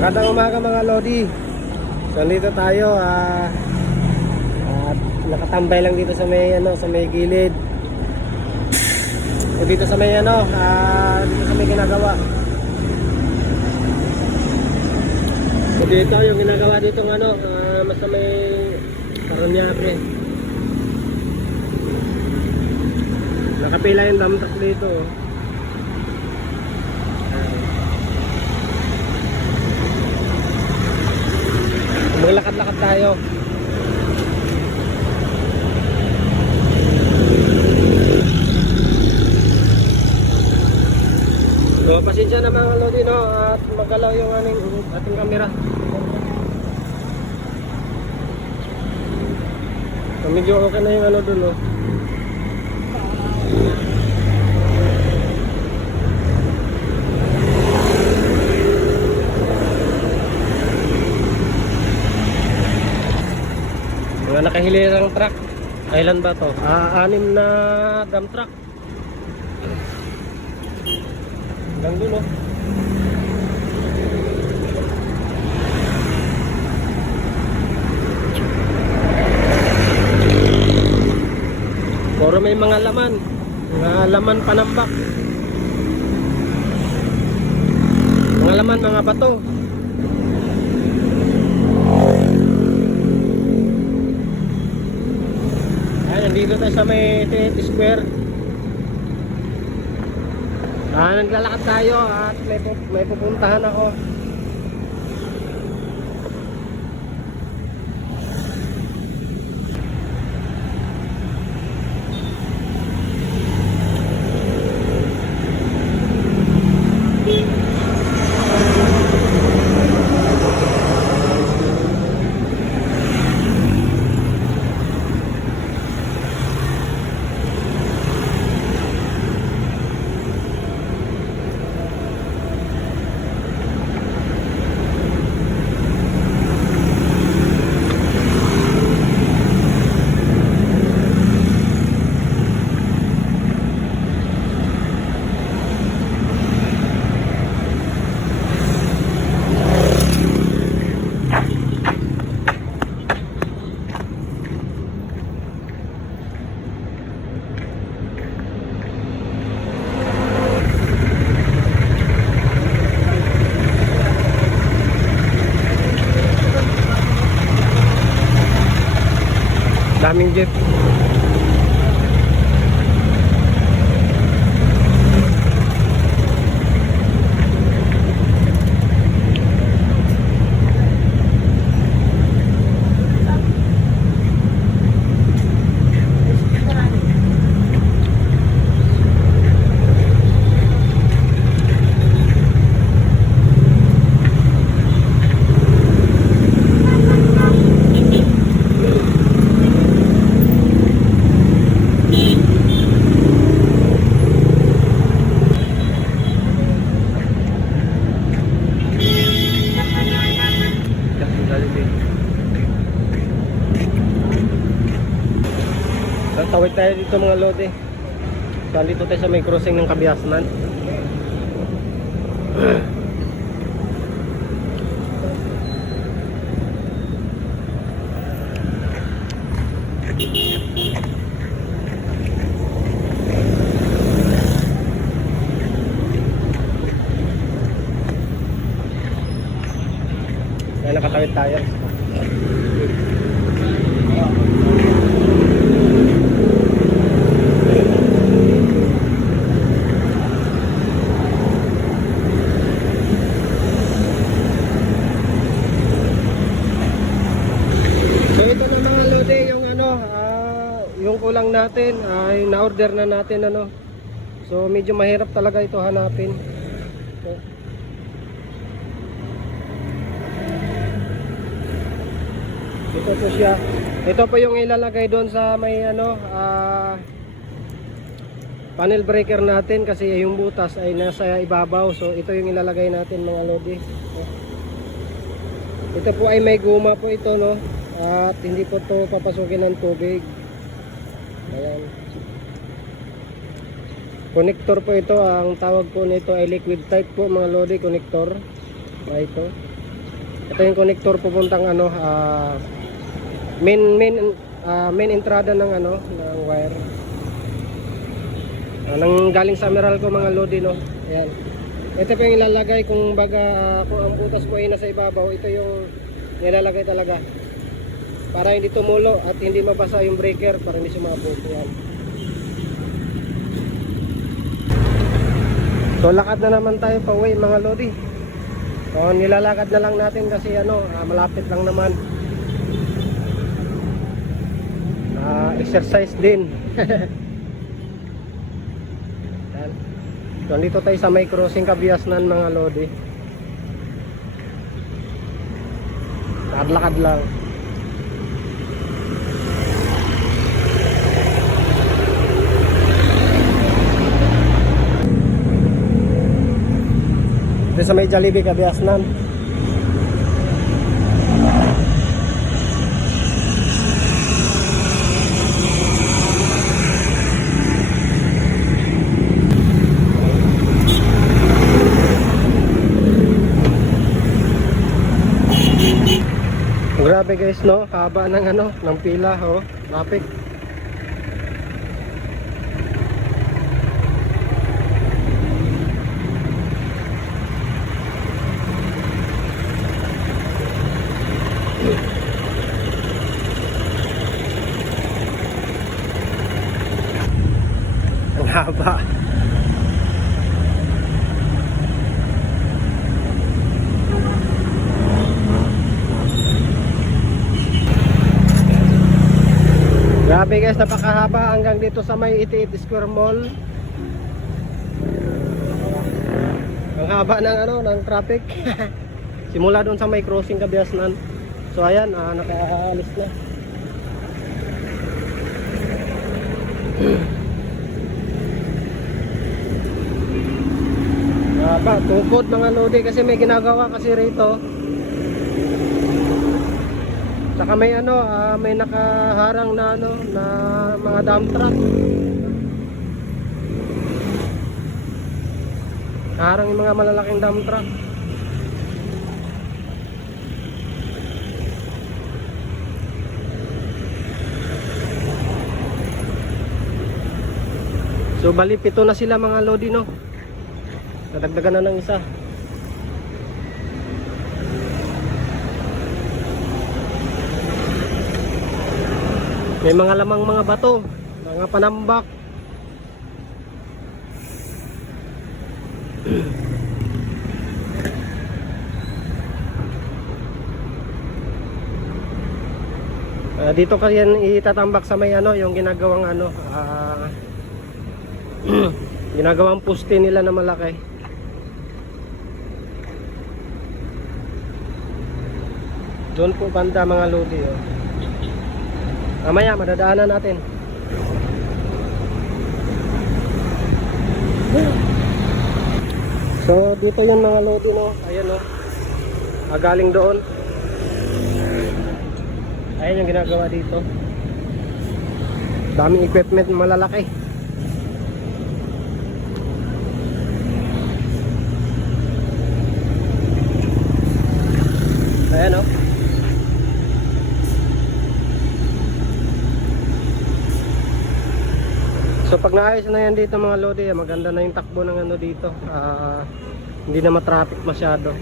Magandang umaga mga Lodi. So dito tayo ah at nakatambay lang dito sa may ano sa may gilid. So dito sa may ano ah dito sa may ginagawa. So dito yung ginagawa dito ng ano ah, mas sa may Paranaque. Nakapila yung dump dito. oh. Maglakad-lakad tayo. So, pasensya na mga lodi, no? At magalaw yung aning, ating camera. So, medyo okay na yung ano dun, no? Mga nakahilirang truck. Kailan ba to? Ah, anim na dump truck. Hanggang dulo. Puro may mga laman. Mga laman panambak. Mga laman, mga bato. Ay, nandito tayo sa may Tet Square. Ah, naglalakad tayo at may, pu- may pupuntahan ako. Tawid tayo dito mga lode. Dito tayo sa may crossing ng Kabiasnan. Kaya nakatawid tayo. So ito na mga lode yung ano, ah, yung kulang natin ay na-order na natin ano. So medyo mahirap talaga ito hanapin. So, ito po siya. Ito po yung ilalagay doon sa may ano, ah, panel breaker natin kasi yung butas ay nasa ibabaw. So ito yung ilalagay natin mga lodi. Ito po ay may guma po ito no. At hindi po to papasukin ng tubig. Ayan. Connector po ito. Ang tawag po nito ay liquid type po mga lodi connector. Ah, ito. Ito yung connector pupuntang ano, ah, main main ah, main entrada ng ano, ng wire. Ah, nang galing sa Meralco mga lodi no. Ayan. Ito po yung ilalagay kung baga ah, kung ang butas mo ay nasa ibabaw, ito yung nilalagay talaga. Para hindi tumulo at hindi mabasa yung breaker para hindi sumabog. Ayan. So lakad na naman tayo pa uwi mga lodi. So nilalakad na lang natin kasi ano, ah, malapit lang naman. Ah, exercise din. Yan. So dito tayo sa may crossing Kabiasnan mga lodi. Lakad-lakad lang. Dito sa may Jollibee Kabiasnan. Grabe guys no, haba ng ano, ng pila oh, traffic. Haba. Grabe guys, napakahaba hanggang dito sa may 88 Square Mall. Ang haba ng ano, ng traffic. Simula doon sa may crossing Kabiasnan. So ayan, ah, nakaalis na. Haba, tukod mga lodi kasi may ginagawa kasi rito. Saka may ano, ah, may nakaharang na ano na mga dump truck. Harang yung mga malalaking dump truck. So bali pito na sila mga lodi no. Nadagdagan na ng isa. May mga lamang mga bato, mga panambak. Ah, dito kasi itatambak sa may ano, yung ginagawang ano, ah, ginagawang poste nila na malaki. Doon po banda mga lodi. Oh. Mamaya madadaanan natin. So dito yung mga lodi no. Ayan no. Ah, galing doon. Ayan yung ginagawa dito. Daming equipment malalaki. Ayan no. So pag naayos na yan dito mga lodi, ah, maganda na yung takbo ng ano dito. Ah, hindi na matraffic masyado.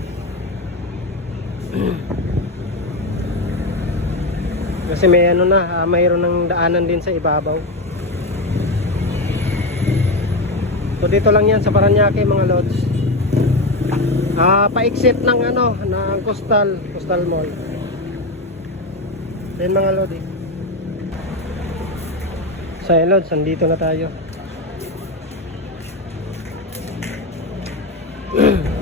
Kasi may ano na, ah, mayroon ng daanan din sa ibabaw. So dito lang yan sa Paranaque mga lods. Ah, pa-exit ng ano, ng Coastal, Coastal Mall. Yan mga lodi. Sa Elods, andito na tayo. 嗯。